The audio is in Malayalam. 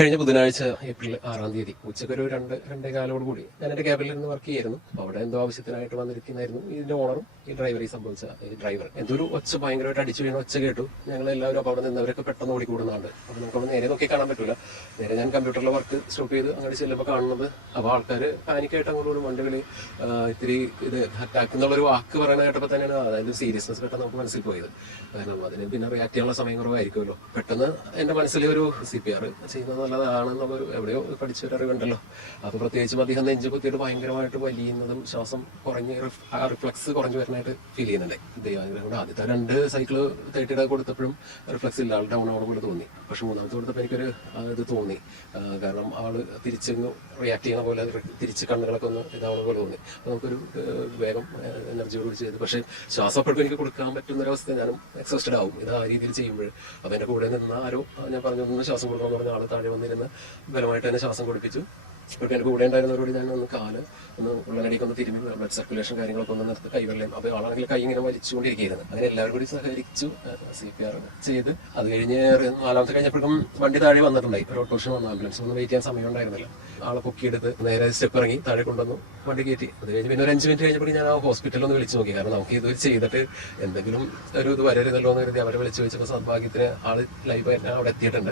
കഴിഞ്ഞ ബുധനാഴ്ച ഏപ്രിൽ ആറാം തീയതി ഉച്ചയ്ക്ക് ഒരു രണ്ട് രണ്ടേ കാലോട് കൂടി ഞാൻ എന്റെ ക്യാബിനിൽ നിന്ന് വർക്ക് ചെയ്യായിരുന്നു. അപ്പൊ അവിടെ എന്തോ ആവശ്യത്തിനായിട്ട് വന്നിരിക്കുന്നായിരുന്നു. ഇതിന്റെ ഓണറും ഈ ഡ്രൈവർ ഈ ഈ ഡ്രൈവർ എന്തോ ഒരു ഒച്ച ഭയങ്കരമായിട്ട് അടിച്ചു വീണ ഒച്ച കേട്ടു. ഞങ്ങൾ എല്ലാവരും അവിടെ നിന്നവരൊക്കെ പെട്ടെന്ന് ഓടിക്കൂടുന്നുണ്ട് അപ്പൊ നമുക്ക് അവിടെ നേരെ നോക്കി കാണാൻ പറ്റൂല. നേരെ ഞാൻ കമ്പ്യൂട്ടറിലെ വർക്ക് സ്റ്റോപ്പ് ചെയ്ത് അങ്ങോട്ട് ചെല്ലുമ്പോൾ കാണുന്നത് അപ്പൊ ആൾക്കാർ പാനിക്കായിട്ട് അങ്ങോട്ട് ഒരു വണ്ടികളിൽ ഇത്തിരി ഇത് അറ്റാക്ക് എന്നുള്ള ഒരു വാക്ക് പറയുന്നത് കേട്ടപ്പോൾ തന്നെയാണ് അതായത് സീരിയസ്നെസ് പെട്ടെന്ന് നമുക്ക് മനസ്സിൽ പോയത്. കാരണം അതിന് പിന്നെ റിയാക്ട് ചെയ്യാനുള്ള സമയം കുറവായിരിക്കുമല്ലോ. പെട്ടെന്ന് എന്റെ മനസ്സിലൊരു സി പി ആർ ചെയ്യുന്നത് നല്ലതാണെന്നുള്ളൊരു എവിടെയോ പഠിച്ച അപ്പോൾ പ്രത്യേകിച്ചും അദ്ദേഹം നെഞ്ചു കുത്തിയിട്ട് ഭയങ്കരമായിട്ട് വലിയുന്നതും ശ്വാസം കുറഞ്ഞ് ആ റിഫ്ലക്സ് കുറഞ്ഞു വരുന്നതായിട്ട് ഫീൽ ചെയ്യുന്നുണ്ട്. ദൈവാനുഗ്രഹം ആദ്യത്തെ രണ്ട് സൈക്കിൾ തേട്ടിയുടെ കൊടുത്തപ്പോഴും റിഫ്ലക്സ് ഇല്ല. ആൾ ഡൗൺ ആവണം പോലെ തോന്നി. പക്ഷെ മൂന്നാമത്തെ കൊടുത്തപ്പോൾ എനിക്കൊരു ഇത് തോന്നി. കാരണം ആൾ തിരിച്ചങ്ങ് റിയാക്ട് ചെയ്യുന്ന പോലെ തിരിച്ച് കണ്ണുകളൊക്കെ ഒന്ന് ഇതാവണ പോലെ തോന്നി. അപ്പോൾ നമുക്കൊരു വേഗം എനർജിയോട് കൂടി ചെയ്തു. ശ്വാസം ശ്വാസപ്പെടുക്കും എനിക്ക് കൊടുക്കാൻ പറ്റുന്ന ഒരവസ്ഥ ഞാനും എക്സോസ്റ്റഡ് ആവും. ഇത് ആ രീതിയിൽ ചെയ്യുമ്പോൾ അപ്പം എന്റെ കൂടെ നിന്ന് ആരോ ഞാൻ പറഞ്ഞു ശ്വാസം കൊടുക്കാൻ പറഞ്ഞ ആൾ താഴെ വന്നിരുന്ന് ബലമായിട്ട് തന്നെ ശ്വാസം കൊടുപ്പിച്ചു. ഇപ്പൊ എനിക്ക് കൂടെ ഉണ്ടായിരുന്നവരോട് ഞാൻ ഒന്ന് കാൽ ഒന്ന് ഉള്ളനടിക്ക് ഒന്ന് തിരുമ്പി ബ്ലഡ് സർക്കുലേഷൻ കാര്യങ്ങളൊക്കെ ഒന്ന് നിർത്തി കൈവെള്ളയും അപ്പോൾ ആളാണെങ്കിൽ കൈ ഇങ്ങനെ വലിച്ചുകൊണ്ടിരിക്കുകയായിരുന്നു. അങ്ങനെ എല്ലാവരും കൂടി സഹകരിച്ചു സി പി ആർ ചെയ്ത്. അത് കഴിഞ്ഞ് നാലാമത്തെ കഴിഞ്ഞപ്പോഴും വണ്ടി താഴെ വന്നിട്ടുണ്ടായി. ഒരു ഓട്ടോഷൻ വന്ന ആംബുലൻസ് ഒന്നും വെയിറ്റ് ചെയ്യാൻ സമയം ഉണ്ടായിരുന്നില്ല. ആളെ പൊക്കിയെടുത്ത് നേരെ സ്റ്റെപ്പ് ഇറങ്ങി താഴെ കൊണ്ടുവന്നു വണ്ടി കയറ്റി. അത് കഴിഞ്ഞ് പിന്നെ ഒരു അഞ്ച് മിനിറ്റ് കഴിഞ്ഞപ്പോൾ ഞാൻ ആ ഹോസ്പിറ്റലിൽ ഒന്ന് വിളിച്ചു നോക്കി. കാരണം നമുക്ക് ഇത് ചെയ്തിട്ട് എന്തെങ്കിലും ഒരു ഇത് വരരുതല്ലോ എന്ന് കരുതി അവരെ വിളിച്ചു വെച്ചപ്പോൾ സദ്ഭാഗ്യത്തിന് ആൾ ലൈവ് അവിടെ എത്തിയിട്ടുണ്ട്.